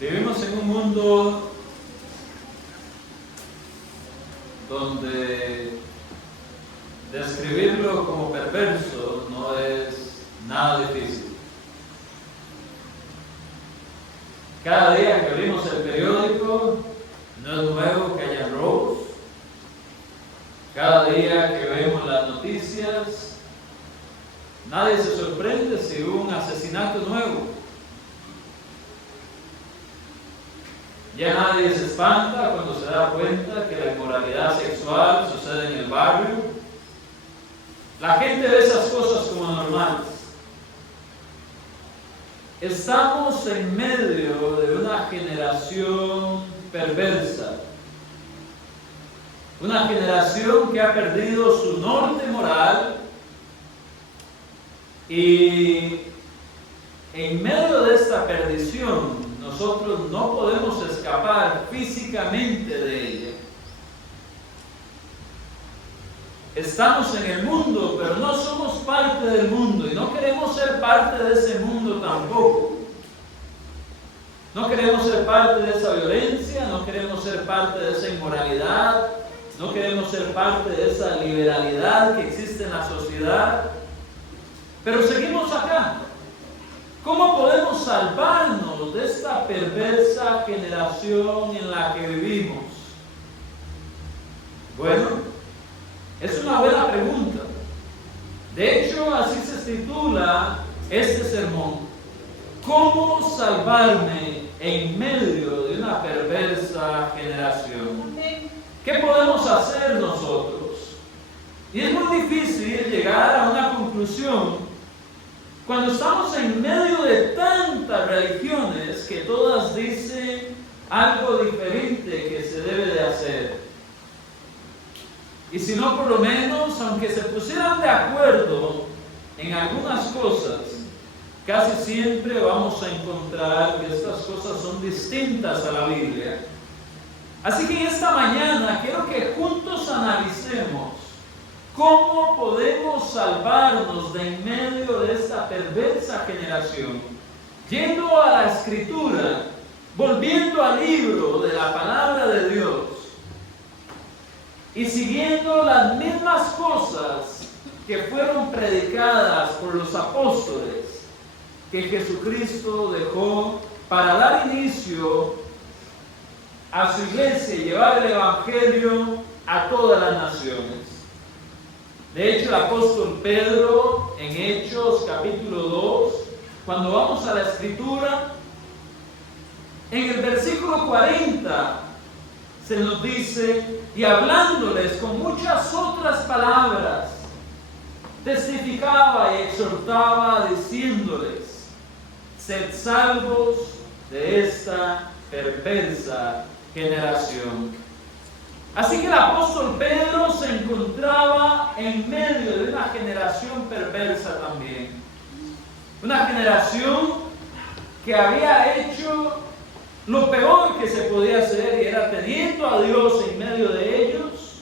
Vivimos en un mundo donde describirlo como perverso no es nada difícil. Cada día que abrimos el periódico no es nuevo que haya robos. Cada día que vemos las noticias, nadie se sorprende si hubo un asesinato nuevo. Ya nadie se espanta cuando se da cuenta que la inmoralidad sexual sucede en el barrio. La gente ve esas cosas como normales. Estamos en medio de una generación perversa. Una generación que ha perdido su norte moral y en medio de esta perdición nosotros no podemos escapar físicamente de ella. Estamos en el mundo, pero no somos parte del mundo y no queremos ser parte de ese mundo tampoco. No queremos ser parte de esa violencia, no queremos ser parte de esa inmoralidad, no queremos ser parte de esa liberalidad que existe en la sociedad, pero seguimos acá. ¿Cómo podemos salvarnos de esta perversa generación en la que vivimos? Bueno, es una buena pregunta. De hecho, así se titula este sermón: ¿cómo salvarme en medio de una perversa generación? ¿Qué podemos hacer nosotros? Y es muy difícil llegar a una conclusión cuando estamos en medio de tantas religiones que todas dicen algo diferente que se debe de hacer. Y si no, por lo menos, aunque se pusieran de acuerdo en algunas cosas, casi siempre vamos a encontrar que estas cosas son distintas a la Biblia. Así que en esta mañana quiero que juntos analicemos ¿cómo podemos salvarnos de en medio de esta perversa generación? Yendo a la Escritura, volviendo al libro de la palabra de Dios y siguiendo las mismas cosas que fueron predicadas por los apóstoles que Jesucristo dejó para dar inicio a su iglesia y llevar el Evangelio a todas las naciones. De hecho, el apóstol Pedro, en Hechos capítulo 2, cuando vamos a la Escritura, en el versículo 40, se nos dice, y hablándoles con muchas otras palabras, testificaba y exhortaba diciéndoles, sed salvos de esta perversa generación. Así que el apóstol Pedro se encontraba en medio de una generación perversa también. Una generación que había hecho lo peor que se podía hacer y era teniendo a Dios en medio de ellos,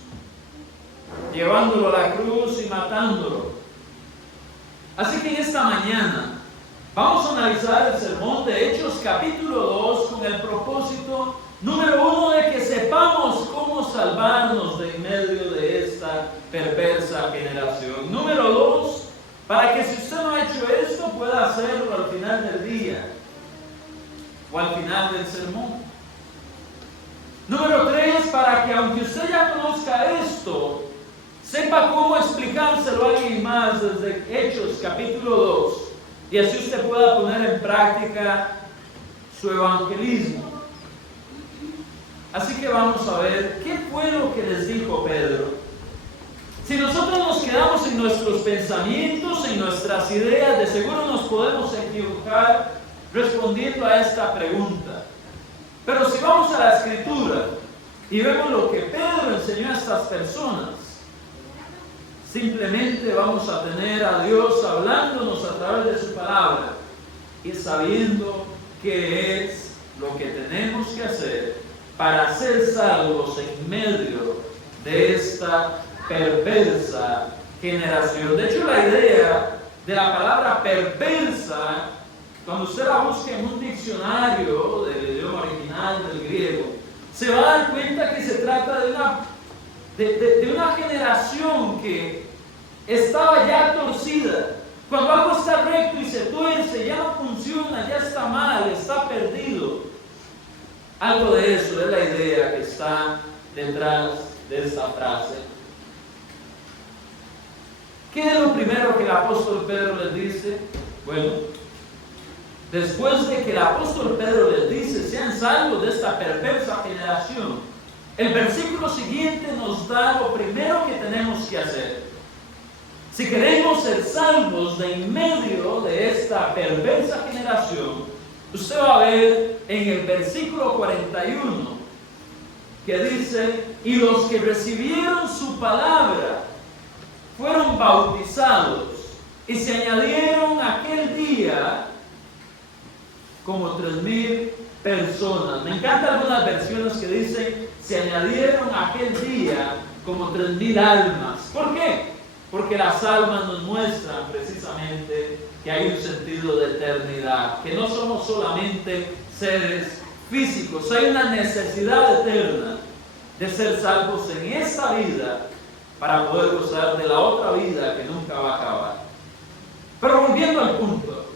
llevándolo a la cruz y matándolo. Así que en esta mañana vamos a analizar el sermón de Hechos capítulo 2 con el propósito número 1 de que sepamos cómo salvarnos de en medio de esta perversa generación. Número 2, para que si usted no ha hecho esto pueda hacerlo al final del día o al final del sermón. Número 3, para que aunque usted ya conozca esto, sepa cómo explicárselo a alguien más desde Hechos capítulo 2 y así usted pueda poner en práctica su evangelismo. Así que vamos a ver qué fue lo que les dijo Pedro. Si nosotros nos quedamos en nuestros pensamientos, en nuestras ideas, de seguro nos podemos equivocar respondiendo a esta pregunta. Pero si vamos a la Escritura y vemos lo que Pedro enseñó a estas personas, simplemente vamos a tener a Dios hablándonos a través de su palabra y sabiendo qué es lo que tenemos que hacer para ser salvos en medio de esta perversa generación. De hecho, la idea de la palabra perversa cuando usted la busque en un diccionario del idioma original del griego, se va a dar cuenta que se trata de una generación que estaba ya torcida. Cuando algo está recto y se tuerce, ya no funciona, ya está mal, está perdido. Algo de eso es la idea que está detrás de esta frase. ¿Qué es lo primero que el apóstol Pedro les dice? Bueno, después de que el apóstol Pedro les dice, sean salvos de esta perversa generación, el versículo siguiente nos da lo primero que tenemos que hacer. Si queremos ser salvos de en medio de esta perversa generación, usted va a ver en el versículo 41 que dice, y los que recibieron su palabra fueron bautizados y se añadieron aquel día como 3,000 personas. Me encantan algunas versiones que dicen, se añadieron aquel día como 3,000 almas. ¿Por qué? Porque las almas nos muestran precisamente que hay un sentido de eternidad, que no somos solamente seres físicos, hay una necesidad eterna de ser salvos en esta vida para poder gozar de la otra vida que nunca va a acabar. Pero volviendo al punto,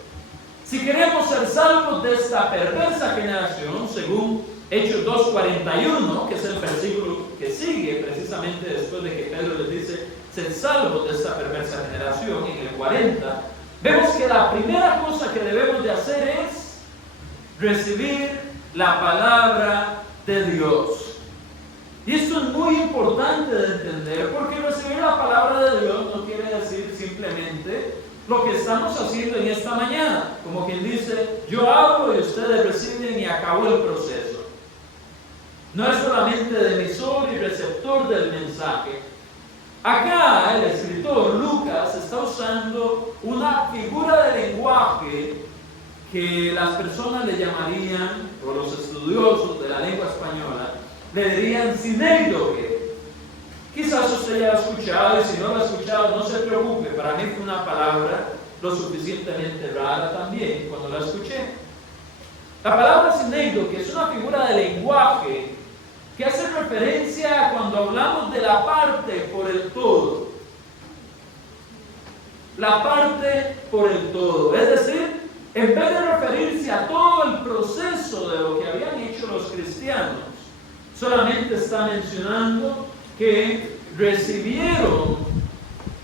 si queremos ser salvos de esta perversa generación, según Hechos 2:41, que es el versículo que sigue precisamente después de que Pedro les dice ser salvos de esta perversa generación, en el 40, vemos que la primera cosa que debemos de hacer es recibir la palabra de Dios. Y esto es muy importante de entender, porque recibir la palabra de Dios no quiere decir simplemente lo que estamos haciendo en esta mañana, como quien dice, yo hablo y ustedes reciben y acabó el proceso. No es solamente de emisor y receptor del mensaje. Acá el escritor Lucas está usando una figura de lenguaje que las personas le llamarían, o los estudiosos de la lengua española, le dirían sinécdoque. Quizás usted ya lo ha escuchado, y si no lo ha escuchado, no se preocupe, para mí fue una palabra lo suficientemente rara también cuando la escuché. La palabra sinécdoque es una figura de lenguaje que hace referencia a cuando hablamos de la parte por el todo. La parte por el todo. Es decir, en vez de referirse a todo el proceso de lo que habían hecho los cristianos, solamente está mencionando que recibieron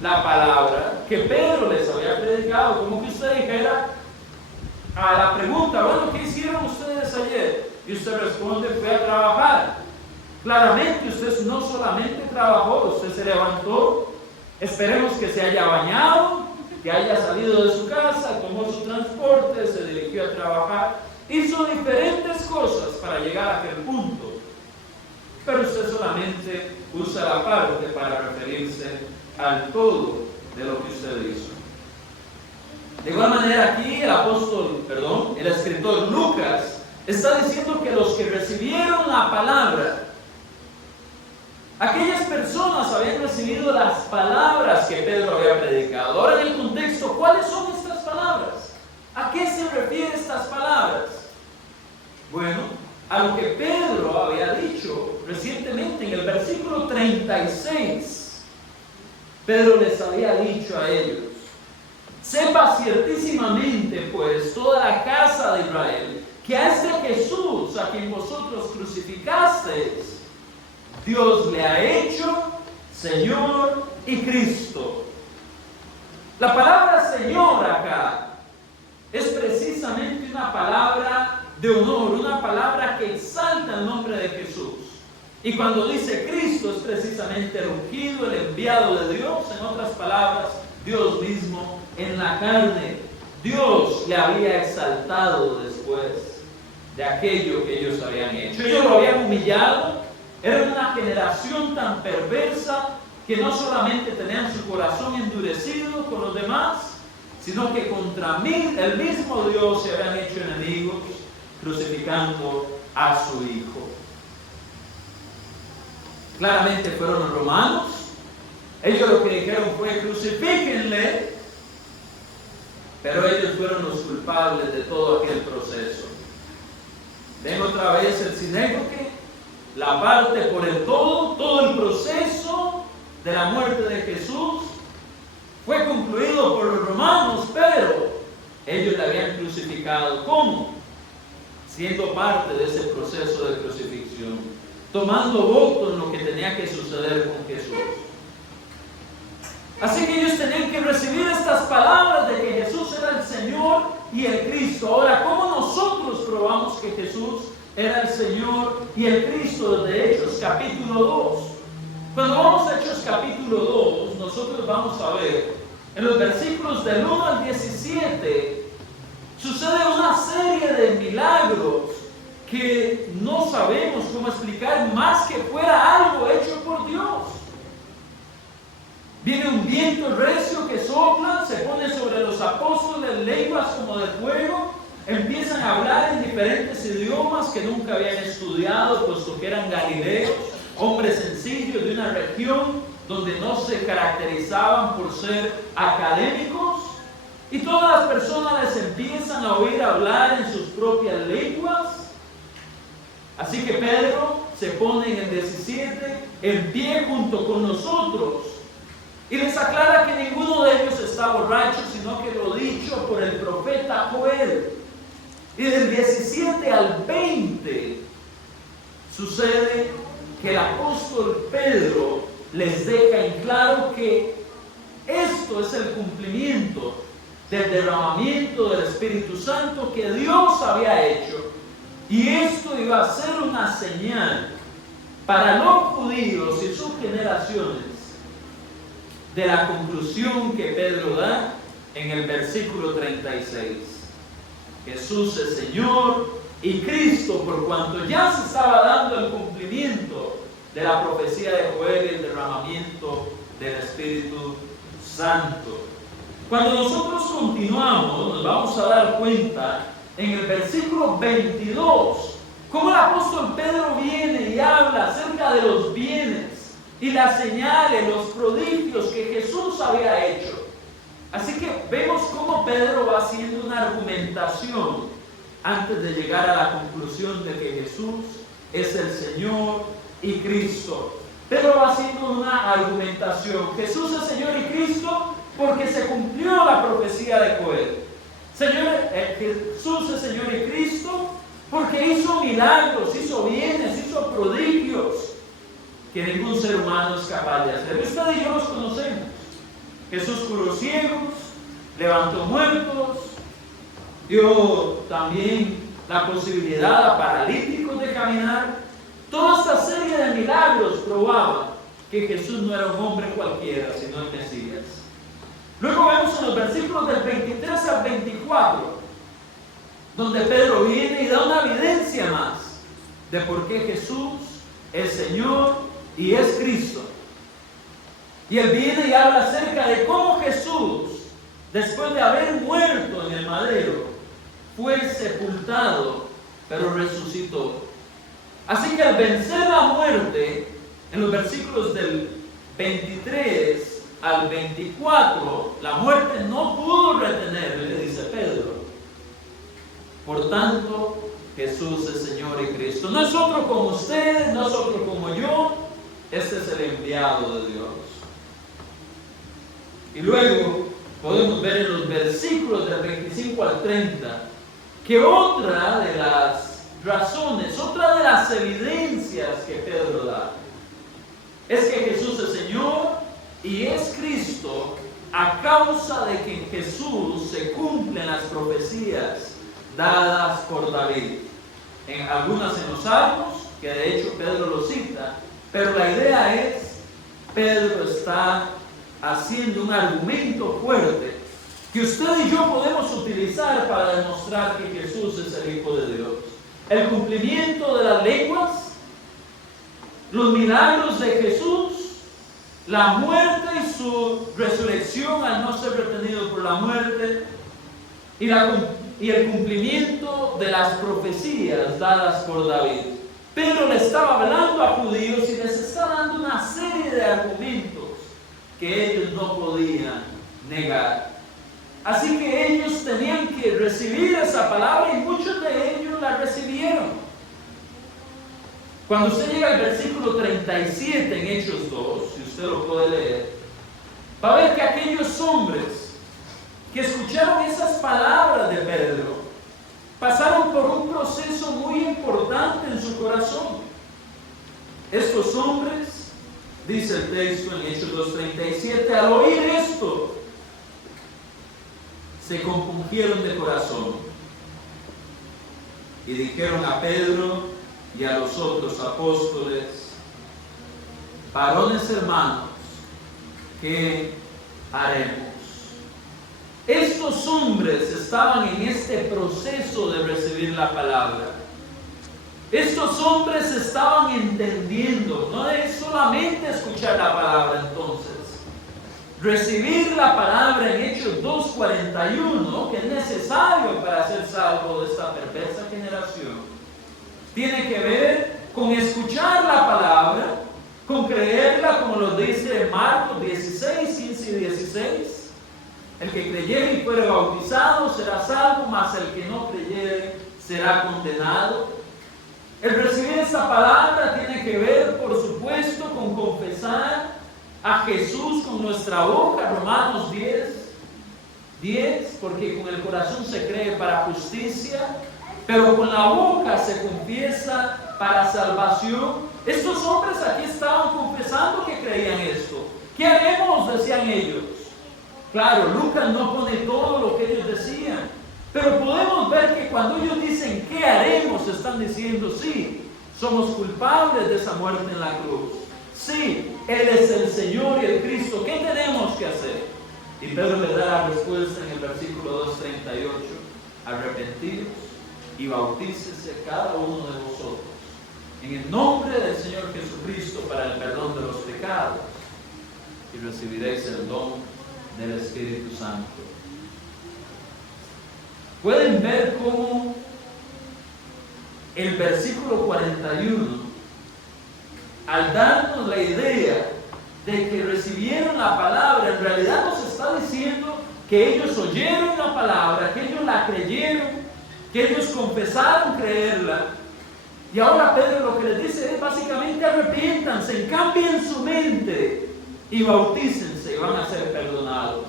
la palabra que Pedro les había predicado, como que usted dijera a la pregunta, bueno, ¿qué hicieron ustedes ayer? Y usted responde, fui a trabajar. Claramente usted no solamente trabajó, usted se levantó, esperemos que se haya bañado, que haya salido de su casa, tomó su transporte, se dirigió a trabajar, hizo diferentes cosas para llegar a aquel punto. Pero usted solamente usa la parte para referirse al todo de lo que usted hizo. De igual manera aquí el escritor Lucas está diciendo que los que recibieron la palabra, aquellas personas habían recibido las palabras que Pedro había predicado. Ahora en el contexto, ¿cuáles son estas palabras? ¿A qué se refieren estas palabras? Bueno, a lo que Pedro había dicho recientemente en el versículo 36. Pedro les había dicho a ellos, sepa ciertísimamente pues toda la casa de Israel, que a este Jesús a quien vosotros crucificasteis, Dios le ha hecho Señor y Cristo. La palabra Señor acá es precisamente una palabra de honor, una palabra que exalta el nombre de Jesús. Y cuando dice Cristo es precisamente el ungido, el enviado de Dios, en otras palabras, Dios mismo en la carne. Dios le había exaltado después de aquello que ellos habían hecho. Ellos lo habían humillado. Era una generación tan perversa que no solamente tenían su corazón endurecido con los demás, sino que contra mí, el mismo Dios, se habían hecho enemigos, crucificando a su Hijo. Claramente fueron los romanos. Ellos lo que dijeron fue, crucifíquenle. pero ellos fueron los culpables de todo aquel proceso. Ven otra vez el sinécdoque, la parte por el todo el proceso de la muerte de Jesús fue concluido por los romanos, pero ellos le habían crucificado. ¿Cómo? Siendo parte de ese proceso de crucifixión, tomando voto en lo que tenía que suceder con Jesús. Así que ellos tenían que recibir estas palabras de que Jesús era el Señor y el Cristo. Ahora, ¿cómo nosotros probamos que Jesús era el Señor y el Cristo? Desde Hechos capítulo 2. Cuando vamos a Hechos capítulo 2, nosotros vamos a ver en los versículos del 1 al 17, sucede una serie de milagros que no sabemos cómo explicar más que fuera algo hecho por Dios. Viene un viento recio que sopla, se pone sobre los apóstoles lenguas como de fuego, empiezan a hablar en diferentes idiomas que nunca habían estudiado, puesto que eran galileos, hombres sencillos de una región donde no se caracterizaban por ser académicos, y todas las personas les empiezan a oír hablar en sus propias lenguas. Así que Pedro se pone en el 17 en pie junto con nosotros y les aclara que ninguno de ellos está borracho, sino que lo dicho por el profeta Joel. Y del 17 al 20 sucede que el apóstol Pedro les deja en claro que esto es el cumplimiento del derramamiento del Espíritu Santo que Dios había hecho, y esto iba a ser una señal para los judíos y sus generaciones de la conclusión que Pedro da en el versículo 36. Jesús es Señor y Cristo, por cuanto ya se estaba dando el cumplimiento de la profecía de Joel y el derramamiento del Espíritu Santo. Cuando nosotros continuamos, nos vamos a dar cuenta en el versículo 22 cómo el apóstol Pedro viene y habla acerca de los bienes y las señales, los prodigios que Jesús había hecho. Así que vemos cómo Pedro va haciendo una argumentación antes de llegar a la conclusión de que Jesús es el Señor y Cristo. Pedro va haciendo una argumentación. Jesús es Señor y Cristo porque se cumplió la profecía de Joel. Jesús es Señor y Cristo porque hizo milagros, hizo bienes, hizo prodigios que ningún ser humano es capaz de hacer. Usted y yo los conocemos. Jesús curó ciegos, levantó muertos, dio también la posibilidad a paralíticos de caminar. Toda esta serie de milagros probaba que Jesús no era un hombre cualquiera, sino el Mesías. Luego vemos en los versículos del 23 al 24, donde Pedro viene y da una evidencia más de por qué Jesús es Señor y es Cristo. Y él viene y habla acerca de cómo Jesús, después de haber muerto en el madero, fue sepultado, pero resucitó. Así que al vencer la muerte, en los versículos del 23 al 24, la muerte no pudo retenerle, dice Pedro. Por tanto, Jesús es Señor y Cristo. No es otro como ustedes, no es otro como yo. Este es el enviado de Dios. Y luego podemos ver en los versículos del 25 al 30 que otra de las razones, otra de las evidencias que Pedro da es que Jesús es Señor y es Cristo a causa de que en Jesús se cumplen las profecías dadas por David. En algunas en los Salmos, que de hecho Pedro lo cita, pero la idea es, Pedro está haciendo un argumento fuerte que usted y yo podemos utilizar para demostrar que Jesús es el Hijo de Dios. El cumplimiento de las lenguas, los milagros de Jesús, la muerte y su resurrección al no ser retenido por la muerte, y el cumplimiento de las profecías dadas por David. Pedro le estaba hablando a judíos y les está dando una serie de argumentos que ellos no podían negar. Así que ellos tenían que recibir esa palabra y muchos de ellos la recibieron. Cuando usted llega al versículo 37 en Hechos 2, si usted lo puede leer, va a ver que aquellos hombres que escucharon esas palabras de Pedro pasaron por un proceso muy importante en su corazón. Estos hombres, dice el texto en Hechos 2:37, al oír esto, se compungieron de corazón y dijeron a Pedro y a los otros apóstoles: varones hermanos, ¿qué haremos? Estos hombres estaban en este proceso de recibir la palabra. Estos hombres estaban entendiendo, no es solamente escuchar la palabra entonces. Recibir la palabra en Hechos 2:41, que es necesario para ser salvo de esta perversa generación, tiene que ver con escuchar la palabra, con creerla, como lo dice Marcos 16, 15 y 16. El que creyere y fuere bautizado será salvo, mas el que no creyere será condenado. El recibir esta palabra tiene que ver, por supuesto, con confesar a Jesús con nuestra boca, Romanos 10, porque con el corazón se cree para justicia, pero con la boca se confiesa para salvación. Estos hombres aquí estaban confesando que creían esto. ¿Qué haremos?, decían ellos. Claro, Lucas no pone todo lo que ellos decían, pero podemos ver que cuando ellos dicen ¿qué haremos?, están diciendo sí, somos culpables de esa muerte en la cruz. Sí, Él es el Señor y el Cristo. ¿Qué tenemos que hacer? Y Pedro le da la respuesta en el versículo 2:38. Arrepentidos y bautícese cada uno de vosotros en el nombre del Señor Jesucristo para el perdón de los pecados, y recibiréis el don del Espíritu Santo. Pueden ver cómo el versículo 41, al darnos la idea de que recibieron la palabra, en realidad nos está diciendo que ellos oyeron la palabra, que ellos la creyeron, que ellos confesaron creerla. Y ahora Pedro lo que les dice es básicamente: arrepiéntanse, cambien su mente y bautícense y van a ser perdonados.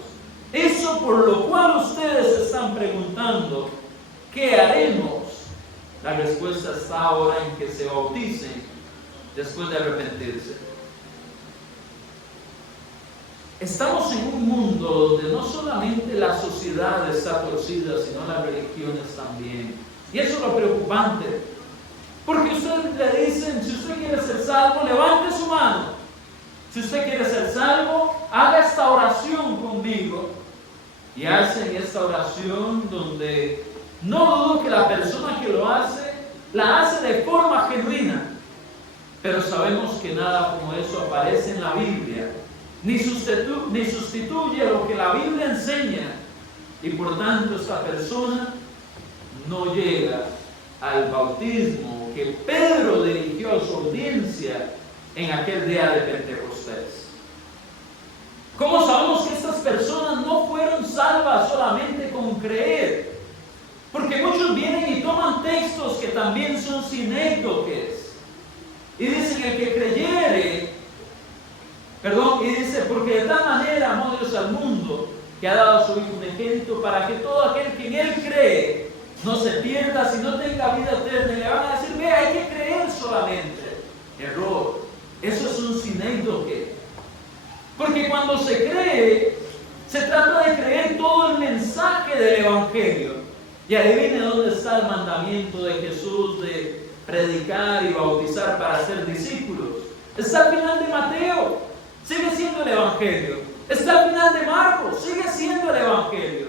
Eso por lo cual ustedes se están preguntando, ¿qué haremos? La respuesta está ahora en que se bauticen después de arrepentirse. Estamos en un mundo donde no solamente la sociedad está torcida, sino las religiones también. Y eso es lo preocupante. Porque ustedes le dicen: si usted quiere ser salvo, levante su mano. Si usted quiere ser salvo, haga esta oración conmigo. Y hacen esta oración donde no dudo que la persona que lo hace, la hace de forma genuina. Pero sabemos que nada como eso aparece en la Biblia, ni sustituye lo que la Biblia enseña. Y por tanto esta persona no llega al bautismo que Pedro dirigió a su audiencia en aquel día de Pentecostés. ¿Cómo sabemos que estas personas no fueron salvas solamente con creer? Porque muchos vienen y toman textos que también son sinécdoques y dicen: el que creyere, y dice: porque de tal manera amó Dios al mundo que ha dado a su Hijo unigénito, para que todo aquel que en Él cree no se pierda, sino tenga vida eterna. Y le van a decir: ve, hay que creer solamente. Error. Eso es un sinécdoque. Porque cuando se cree, se trata de creer todo el mensaje del Evangelio. Y adivine dónde está el mandamiento de Jesús de predicar y bautizar para ser discípulos. Está al final de Mateo, sigue siendo el Evangelio. Está al final de Marcos, sigue siendo el Evangelio.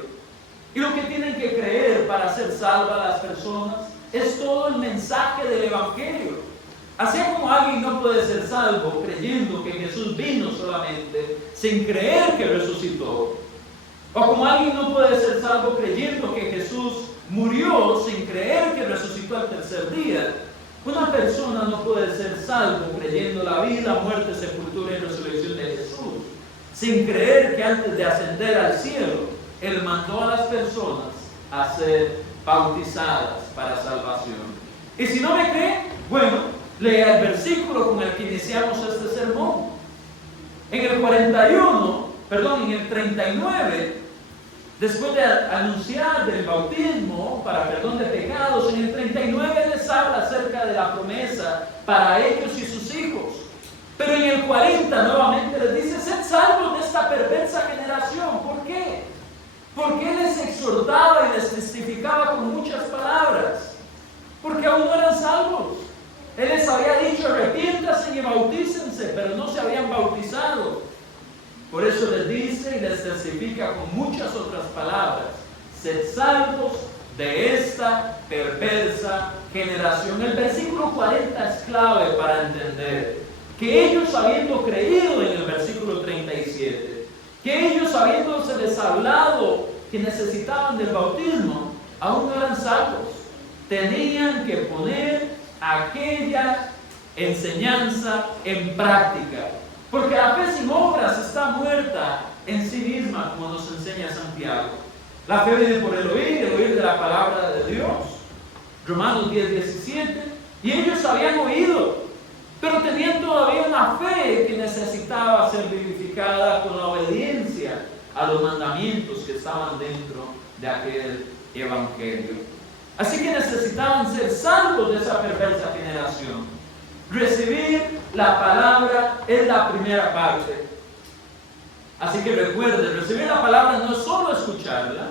Y lo que tienen que creer para ser salvas las personas es todo el mensaje del Evangelio. Así como alguien no puede ser salvo creyendo que Jesús vino solamente, sin creer que resucitó. O como alguien no puede ser salvo creyendo que Jesús murió sin creer que resucitó al tercer día. Una persona no puede ser salvo creyendo la vida, muerte, sepultura y resurrección de Jesús, sin creer que antes de ascender al cielo, Él mandó a las personas a ser bautizadas para salvación. Y si no me cree, bueno, lea el versículo con el que iniciamos este sermón. En el 39, después de anunciar del bautismo para perdón de pecados, en el 39 les habla acerca de la promesa para ellos y sus hijos. Pero en el 40 nuevamente les dice: sed salvos de esta perversa generación. ¿Por qué? Porque Él les exhortaba y les testificaba con muchas palabras. Porque aún no eran salvos. Él les había dicho: arrepiéntanse y bautícense, pero no se habían bautizado. Por eso les dice y les testifica con muchas otras palabras: sed salvos de esta perversa generación. El versículo 40 es clave para entender que ellos, habiendo creído en el versículo 37, que ellos, habiéndoseles hablado que necesitaban del bautismo, aún no eran salvos. Tenían que poner aquella enseñanza en práctica. Porque la fe sin obras está muerta en sí misma, como nos enseña Santiago. La fe viene por el oír de la palabra de Dios. Romanos 10:17. Y ellos habían oído, pero tenían todavía una fe que necesitaba ser vivificada con la obediencia a los mandamientos que estaban dentro de aquel evangelio. Así que necesitaban ser salvos de esa perversa generación. Recibir la palabra es la primera parte. Así que recuerden, recibir la palabra no es solo escucharla,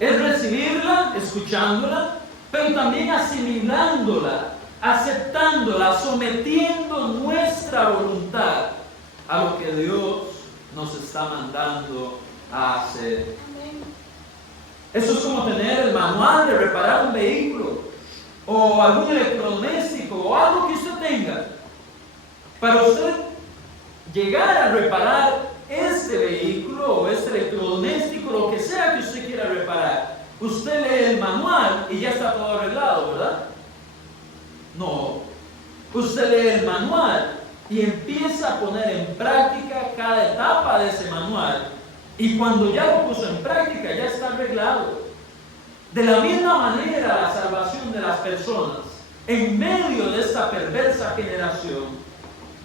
es recibirla, escuchándola, pero también asimilándola, aceptándola, sometiendo nuestra voluntad a lo que Dios nos está mandando a hacer. Eso es como tener el manual de reparar un vehículo o algún electrodoméstico o algo que usted tenga. Para usted llegar a reparar este vehículo o este electrodoméstico, lo que sea que usted quiera reparar, usted lee el manual y ya está todo arreglado, ¿verdad? No. Usted lee el manual y empieza a poner en práctica cada etapa de ese manual. Y cuando ya lo puso en práctica, ya está arreglado. De la misma manera, la salvación de las personas en medio de esta perversa generación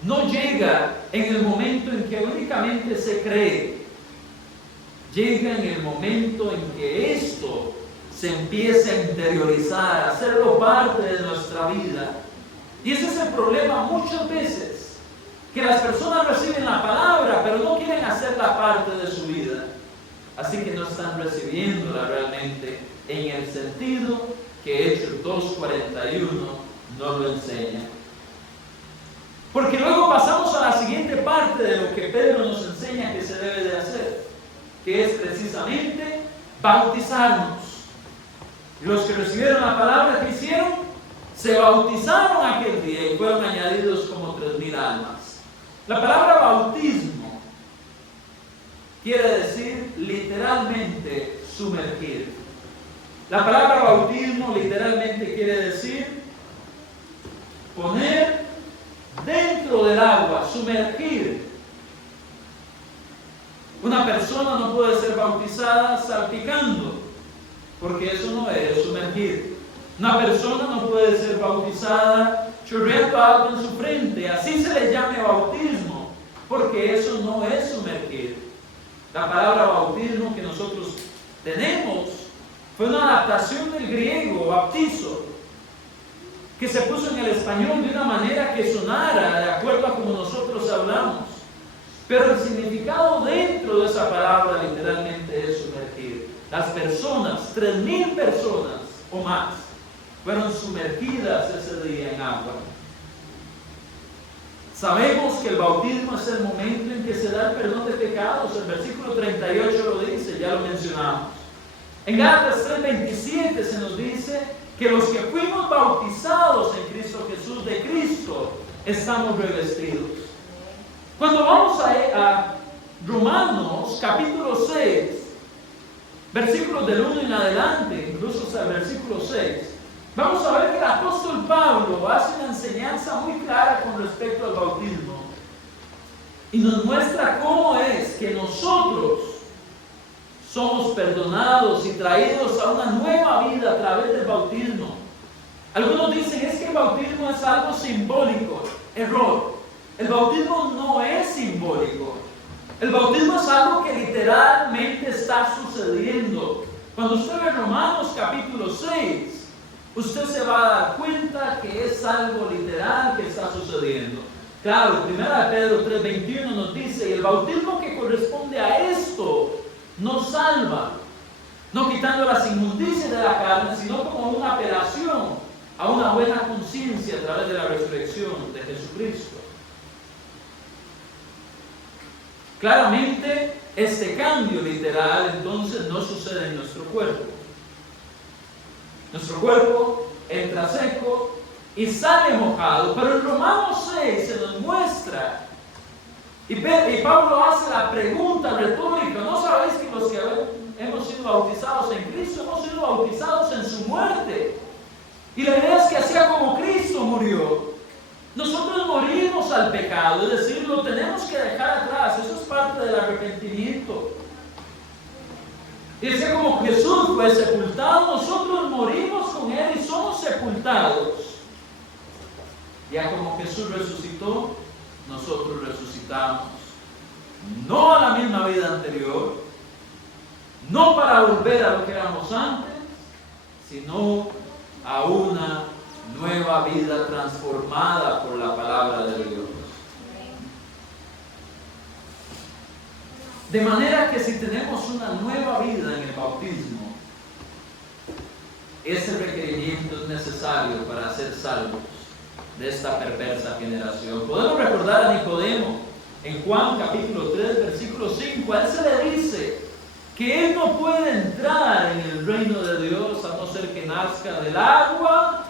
no llega en el momento en que únicamente se cree. Llega en el momento en que esto se empieza a interiorizar, a hacerlo parte de nuestra vida. Y ese es el problema muchas veces, que las personas reciben la palabra, pero no quieren hacerla parte de su vida. Así que no están recibiéndola realmente en el sentido que Hechos 2:41 nos lo enseña. Porque luego pasamos a la siguiente parte de lo que Pedro nos enseña que se debe de hacer, que es precisamente bautizarnos. Y los que recibieron la palabra, ¿qué hicieron? Se bautizaron aquel día y fueron añadidos como 3,000 almas. La palabra bautismo quiere decir literalmente sumergir. La palabra bautismo literalmente quiere decir poner dentro del agua, sumergir. Una persona no puede ser bautizada salpicando, porque eso no es sumergir. Una persona no puede ser bautizada chorreando algo en su frente, así se le llame bautismo, porque eso no es sumergir. La palabra bautismo que nosotros tenemos fue una adaptación del griego, bautizo, que se puso en el español de una manera que sonara de acuerdo a como nosotros hablamos. Pero el significado dentro de esa palabra literalmente es sumergir. Las personas, 3,000 personas o más, fueron sumergidas ese día en agua. Sabemos que el bautismo es el momento en que se da el perdón de pecados. El versículo 38 lo dice, ya lo mencionamos. En Gálatas 3:27 se nos dice que los que fuimos bautizados en Cristo Jesús, de Cristo, estamos revestidos. Cuando vamos a Romanos capítulo 6, versículos del 1 en adelante, incluso hasta el versículo 6, vamos a ver que el apóstol Pablo hace una enseñanza muy clara con respecto al bautismo y nos muestra cómo es que nosotros somos perdonados y traídos a una nueva vida a través del bautismo. Algunos dicen, es que el bautismo es algo simbólico. Error. El bautismo no es simbólico. El bautismo es algo que literalmente está sucediendo. Cuando usted ve Romanos capítulo 6, usted se va a dar cuenta que es algo literal que está sucediendo. Claro, 1 Pedro 3:21 nos dice, y el bautismo que corresponde a esto nos salva, no quitando las inmundicias de la carne, sino como una apelación a una buena conciencia a través de la resurrección de Jesucristo. Claramente, este cambio literal entonces no sucede en nuestro cuerpo. Nuestro cuerpo entra seco y sale mojado, pero en Romanos 6 se nos muestra, y Pablo hace la pregunta retórica, ¿no sabéis que los que hemos sido bautizados en Cristo hemos sido bautizados en su muerte? Y la idea es que así como Cristo murió, nosotros morimos al pecado, es decir, lo tenemos que dejar atrás. Eso es parte del arrepentimiento. Y es que como Jesús fue sepultado, nosotros morimos con Él y somos sepultados. Ya como Jesús resucitó, nosotros resucitamos. No a la misma vida anterior, no para volver a lo que éramos antes, sino a una nueva vida transformada por la palabra de Dios. De manera que si tenemos una nueva vida en el bautismo, ese requerimiento es necesario para ser salvos de esta perversa generación. Podemos recordar a Nicodemo en Juan capítulo 3 versículo 5. A él se le dice que él no puede entrar en el reino de Dios a no ser que nazca del agua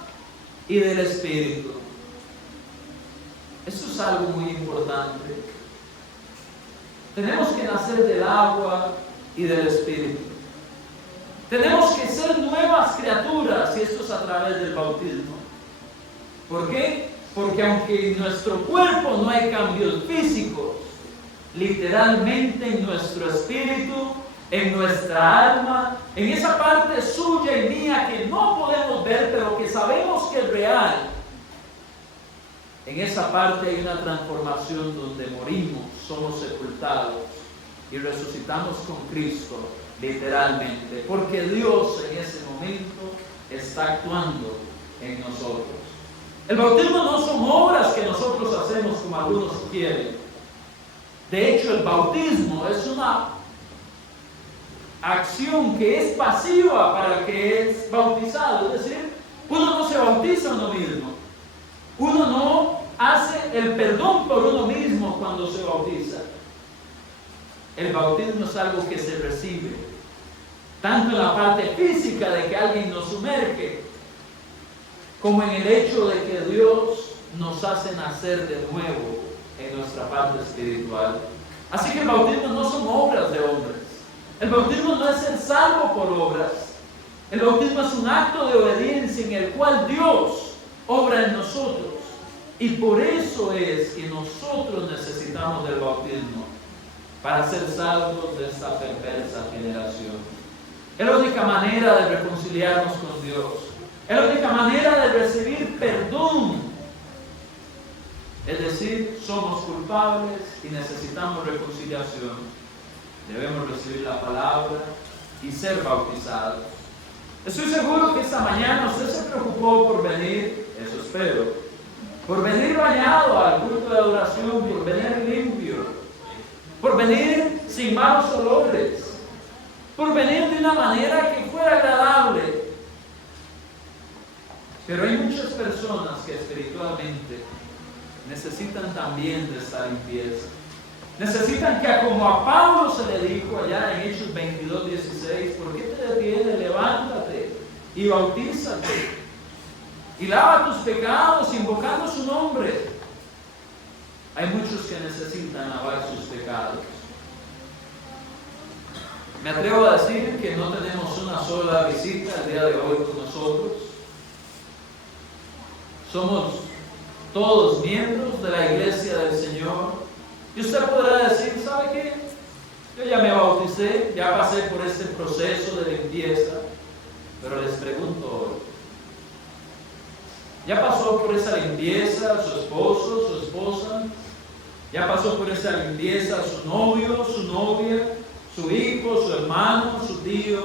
y del Espíritu. Eso es algo muy importante. Tenemos que nacer del agua y del Espíritu. Tenemos que ser nuevas criaturas, y esto es a través del bautismo. ¿Por qué? Porque aunque en nuestro cuerpo no hay cambios físicos, literalmente en nuestro espíritu, en nuestra alma, en esa parte suya y mía que no podemos ver, pero que sabemos que es real, en esa parte hay una transformación donde morimos, somos sepultados y resucitamos con Cristo, literalmente, porque Dios en ese momento está actuando en nosotros. El bautismo no son obras que nosotros hacemos como algunos quieren. De hecho, el bautismo es una acción que es pasiva para el que es bautizado. Es decir, uno no se bautiza a uno mismo. Uno no hace el perdón por uno mismo cuando se bautiza. El bautismo es algo que se recibe, tanto en la parte física de que alguien nos sumerge, como en el hecho de que Dios nos hace nacer de nuevo en nuestra parte espiritual. Así que el bautismo no son obras de hombres. El bautismo no es ser salvo por obras. El bautismo es un acto de obediencia en el cual Dios obra en nosotros. Y por eso es que nosotros necesitamos del bautismo para ser salvos de esta perversa generación. Es la única manera de reconciliarnos con Dios. Es la única manera de recibir perdón. Es decir, somos culpables y necesitamos reconciliación. Debemos recibir la palabra y ser bautizados. Estoy seguro que esta mañana usted se preocupó por venir, eso espero, por venir bañado al culto de adoración, por venir limpio, por venir sin malos olores, por venir de una manera que fuera agradable. Pero hay muchas personas que espiritualmente necesitan también de esta limpieza. Necesitan que, como a Pablo se le dijo allá en Hechos 22:16, ¿por qué te detienes? Levántate y bautízate y lava tus pecados invocando su nombre. Hay muchos que necesitan lavar sus pecados. Me atrevo a decir que no tenemos una sola visita el día de hoy con nosotros. Somos todos miembros de la iglesia del Señor. Y usted podrá decir, ¿sabe qué? Yo ya me bauticé, ya pasé por este proceso de limpieza, pero les pregunto hoy, ¿ya pasó por esa limpieza su esposo, su esposa? ¿Ya pasó por esa limpieza su novio, su novia, su hijo, su hermano, su tío,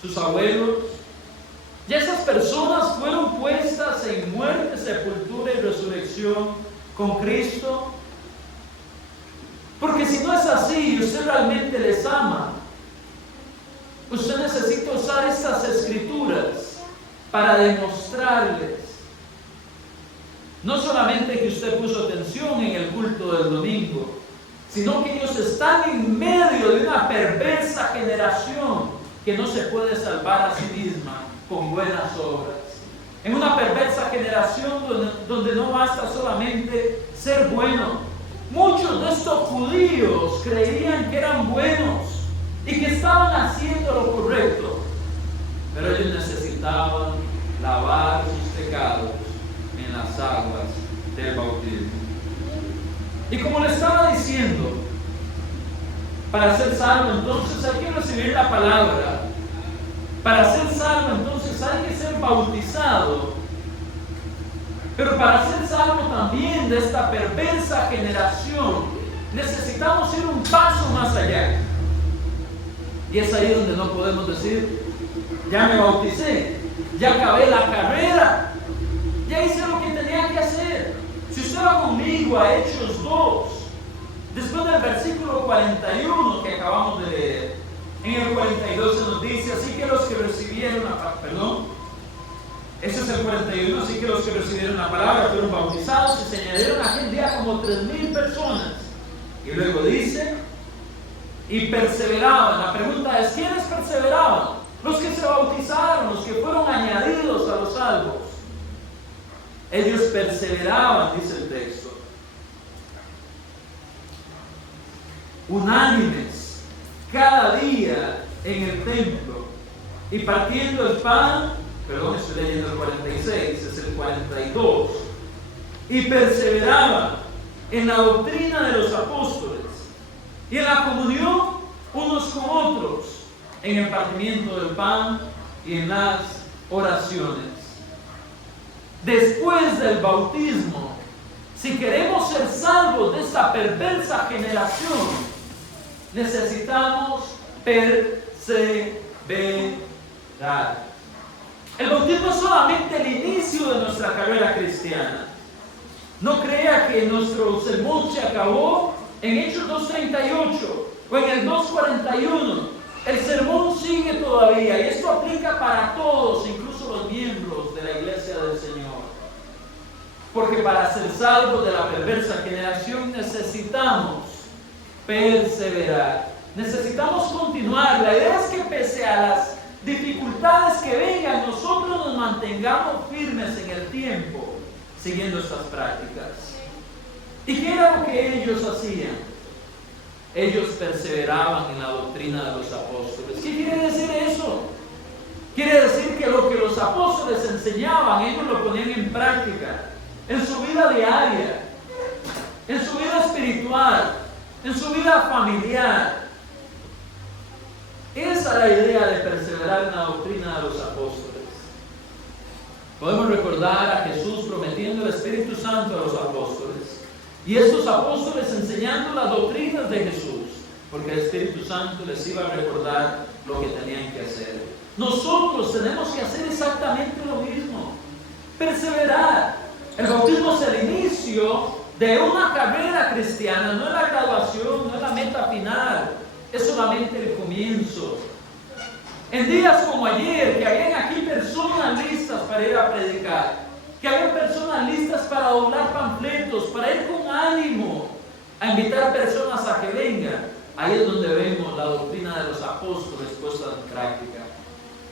sus abuelos? ¿Ya esas personas fueron puestas en muerte, sepultura y resurrección con Cristo? Porque si no es así y usted realmente les ama, usted necesita usar estas escrituras para demostrarles no solamente que usted puso atención en el culto del domingo, sino que ellos están en medio de una perversa generación que no se puede salvar a sí misma con buenas obras. En una perversa generación donde no basta solamente ser bueno. Muchos de estos judíos creían que eran buenos y que estaban haciendo lo correcto, pero ellos necesitaban lavar sus pecados en las aguas del bautismo. Y como le estaba diciendo, para ser salvo entonces hay que recibir la palabra. Para ser salvo entonces hay que ser bautizado. Pero para ser salvo también de esta perversa generación necesitamos ir un paso más allá. Y es ahí donde no podemos decir, ya me bauticé, ya acabé la carrera, ya hice lo que tenía que hacer. Si usted va conmigo a Hechos 2, después del versículo 41 que acabamos de leer, en el 42 se nos dice, así que los que recibieron ese es el 41, así que los que recibieron la palabra fueron bautizados y se añadieron aquel día como 3,000 personas. Y luego dice, y perseveraban. La pregunta es, ¿quiénes perseveraban? Los que se bautizaron, los que fueron añadidos a los salvos. Ellos perseveraban, dice el texto, unánimes, cada día en el templo, y partiendo el pan, estoy leyendo el 46, es el 42, y perseveraban en la doctrina de los apóstoles, y en la comunión unos con otros, en el partimiento del pan y en las oraciones. Después del bautismo, si queremos ser salvos de esta perversa generación, necesitamos perseverar. El bautismo es solamente el inicio de nuestra carrera cristiana. No crea que nuestro sermón se acabó en Hechos 2:38 o en el 2:41. El sermón sigue todavía y esto aplica para todos, incluso los miembros de la iglesia del Señor. Porque para ser salvos de la perversa generación necesitamos perseverar. Necesitamos continuar. La idea es que pese a las dificultades que vengan, nosotros nos mantengamos firmes en el tiempo, siguiendo estas prácticas. ¿Y qué era lo que ellos hacían? Ellos perseveraban en la doctrina de los apóstoles. ¿Qué quiere decir eso? Quiere decir que lo que los apóstoles enseñaban, ellos lo ponían en práctica, en su vida diaria, en su vida espiritual, en su vida familiar. Esa es la idea de perseverar en la doctrina de los apóstoles. Podemos recordar a Jesús prometiendo el Espíritu Santo a los apóstoles. Y estos apóstoles enseñando las doctrinas de Jesús, porque el Espíritu Santo les iba a recordar lo que tenían que hacer. Nosotros tenemos que hacer exactamente lo mismo. Perseverar. El bautismo es el inicio de una carrera cristiana, no es la graduación, no es la meta final. Es solamente el comienzo. En días como ayer, que habían aquí personas listas para ir a predicar, que habían personas listas para doblar panfletos, para ir con ánimo a invitar personas a que vengan, ahí es donde vemos la doctrina de los apóstoles puesta en práctica.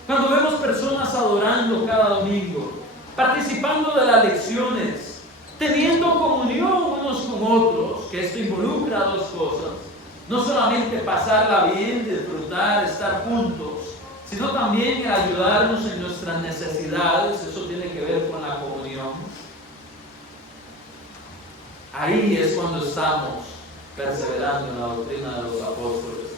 Cuando vemos personas adorando cada domingo, participando de las lecciones, teniendo comunión unos con otros, que esto involucra dos cosas. No solamente pasarla bien, disfrutar, estar juntos, sino también ayudarnos en nuestras necesidades. Eso tiene que ver con la comunión. Ahí es cuando estamos perseverando en la doctrina de los apóstoles.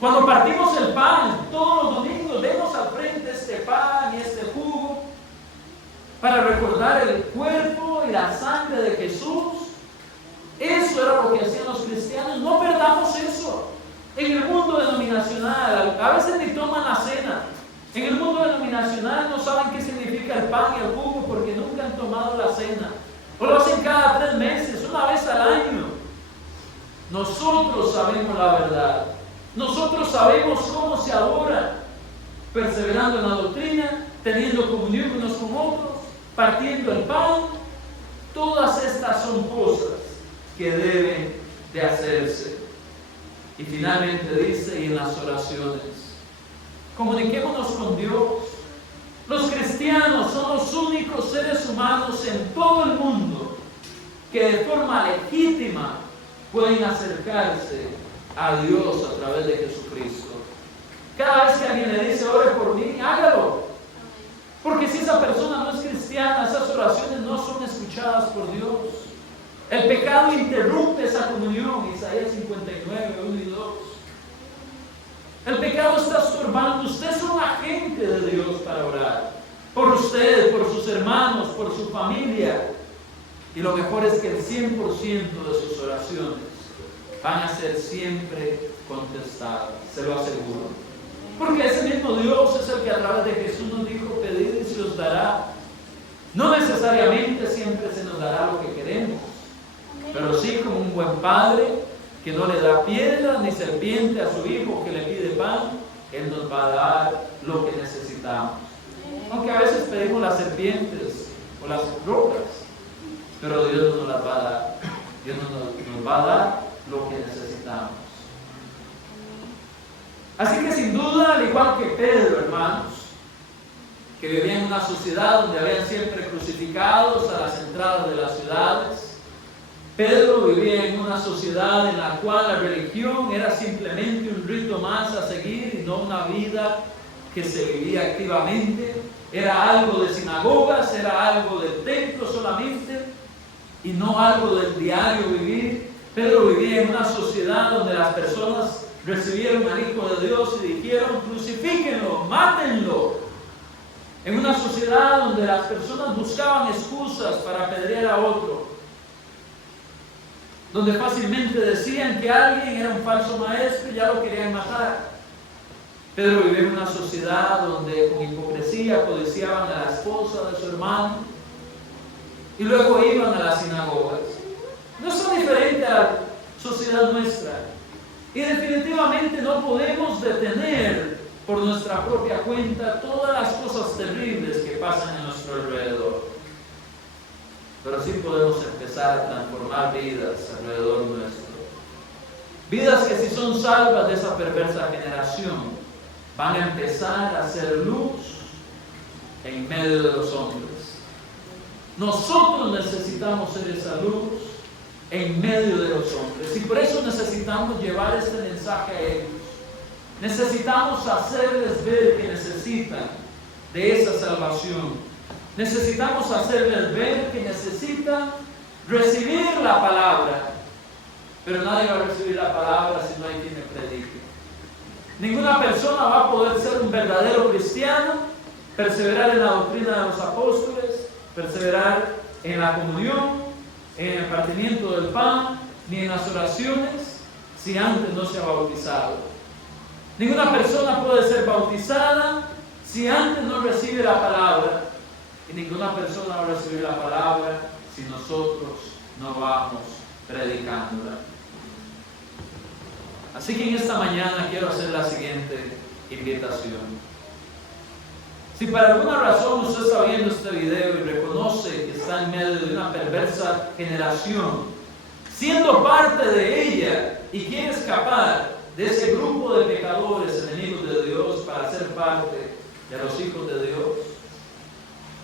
Cuando partimos el pan, todos los domingos vemos al frente este pan y este jugo para recordar el cuerpo y la sangre de Jesús. Eso era lo que hacían los cristianos. No perdamos eso. En el mundo denominacional, a veces ni toman la cena. En el mundo denominacional no saben qué significa el pan y el jugo porque nunca han tomado la cena. O lo hacen cada 3 meses, una vez al año. Nosotros sabemos la verdad. Nosotros sabemos cómo se adora, perseverando en la doctrina, teniendo comunión unos con otros, partiendo el pan. Todas estas son cosas que deben de hacerse. Y finalmente dice, y en las oraciones, comuniquémonos con Dios. Los cristianos son los únicos seres humanos en todo el mundo que de forma legítima pueden acercarse a Dios a través de Jesucristo. Cada vez que alguien le dice, ore por mí, hágalo. Porque si esa persona no es cristiana, esas oraciones no son escuchadas por Dios. El pecado interrumpe esa comunión, Isaías 59, 1 y 2. El pecado está estorbando. Usted es un agente de Dios para orar. Por usted, por sus hermanos, por su familia. Y lo mejor es que el 100% de sus oraciones van a ser siempre contestadas, se lo aseguro. Porque ese mismo Dios es el que a través de Jesús nos dijo, pedid y se os dará. No necesariamente siempre se nos dará lo que queremos, pero sí como un buen padre que no le da piedra ni serpiente a su hijo que le pide pan, Él nos va a dar lo que necesitamos. Aunque a veces pedimos las serpientes o las rocas, pero Dios nos las va a dar. Dios nos va a dar lo que necesitamos. Así que sin duda, al igual que Pedro, hermanos, que vivía en una sociedad donde habían siempre crucificados a las entradas de las ciudades, Pedro vivía en una sociedad en la cual la religión era simplemente un rito más a seguir y no una vida que se vivía activamente. Era algo de sinagogas, era algo del templo solamente y no algo del diario vivir. Pedro vivía en una sociedad donde las personas recibieron al Hijo de Dios y dijeron, crucifíquenlo, mátenlo. En una sociedad donde las personas buscaban excusas para apedrear a otro, donde fácilmente decían que alguien era un falso maestro y ya lo querían matar. Pedro vivía en una sociedad donde con hipocresía codiciaban a la esposa de su hermano y luego iban a las sinagogas. No es tan diferente a la sociedad nuestra. Y definitivamente no podemos detener por nuestra propia cuenta todas las cosas terribles que pasan a nuestro alrededor. Pero sí podemos empezar a transformar vidas alrededor nuestro. Vidas que si son salvas de esa perversa generación, van a empezar a hacer luz en medio de los hombres. Nosotros necesitamos ser esa luz en medio de los hombres. Y por eso necesitamos llevar este mensaje a ellos. Necesitamos hacerles ver que necesitan de esa salvación. Necesitamos hacerles ver que necesitan recibir la palabra. Pero nadie va a recibir la palabra si no hay quien le predique. Ninguna persona va a poder ser un verdadero cristiano, perseverar en la doctrina de los apóstoles, perseverar en la comunión, en el partimiento del pan, ni en las oraciones, si antes no se ha bautizado. Ninguna persona puede ser bautizada si antes no recibe la palabra. Y ninguna persona va a recibir la palabra si nosotros no vamos predicándola. Así que en esta mañana quiero hacer la siguiente invitación. Si por alguna razón usted está viendo este video y reconoce que está en medio de una perversa generación, siendo parte de ella y quiere escapar de ese grupo de pecadores enemigos de Dios para ser parte de los hijos de Dios,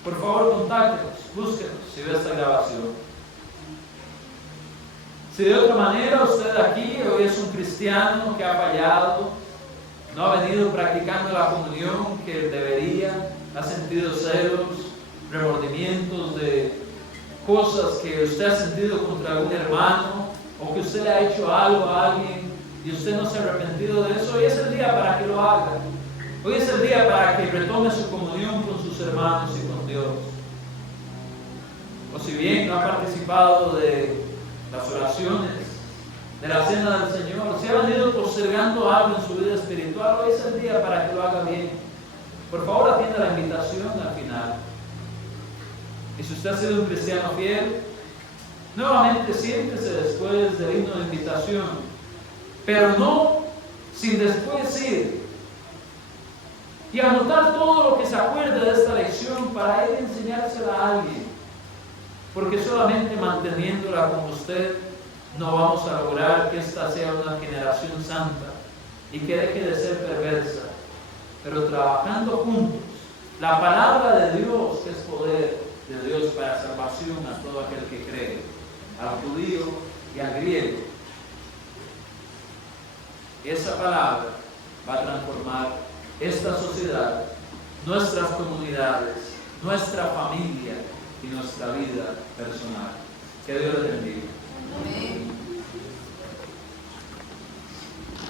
por favor contáctenos, búsquenos si ve esta grabación. Si de otra manera usted aquí hoy es un cristiano que ha fallado, no ha venido practicando la comunión que debería, ha sentido celos, remordimientos de cosas que usted ha sentido contra algún hermano o que usted le ha hecho algo a alguien y usted no se ha arrepentido de eso, hoy es el día para que lo haga. Hoy es el día para que retome su comunión con sus hermanos y con Dios. O si bien no ha participado de las oraciones, de la cena del Señor, si ha venido postergando algo en su vida espiritual, hoy es el día para que lo haga bien. Por favor, atienda la invitación al final. Y si usted ha sido un cristiano fiel, nuevamente siéntese después del himno de invitación, pero no sin después ir y anotar todo lo que se acuerde de esta lección para ir a enseñársela a alguien, porque solamente manteniéndola con usted no vamos a lograr que esta sea una generación santa y que deje de ser perversa, pero trabajando juntos, la palabra de Dios, que es poder de Dios para salvación a todo aquel que cree, al judío y al griego. Esa palabra va a transformar esta sociedad, nuestras comunidades, nuestra familia y nuestra vida personal. Que Dios les bendiga.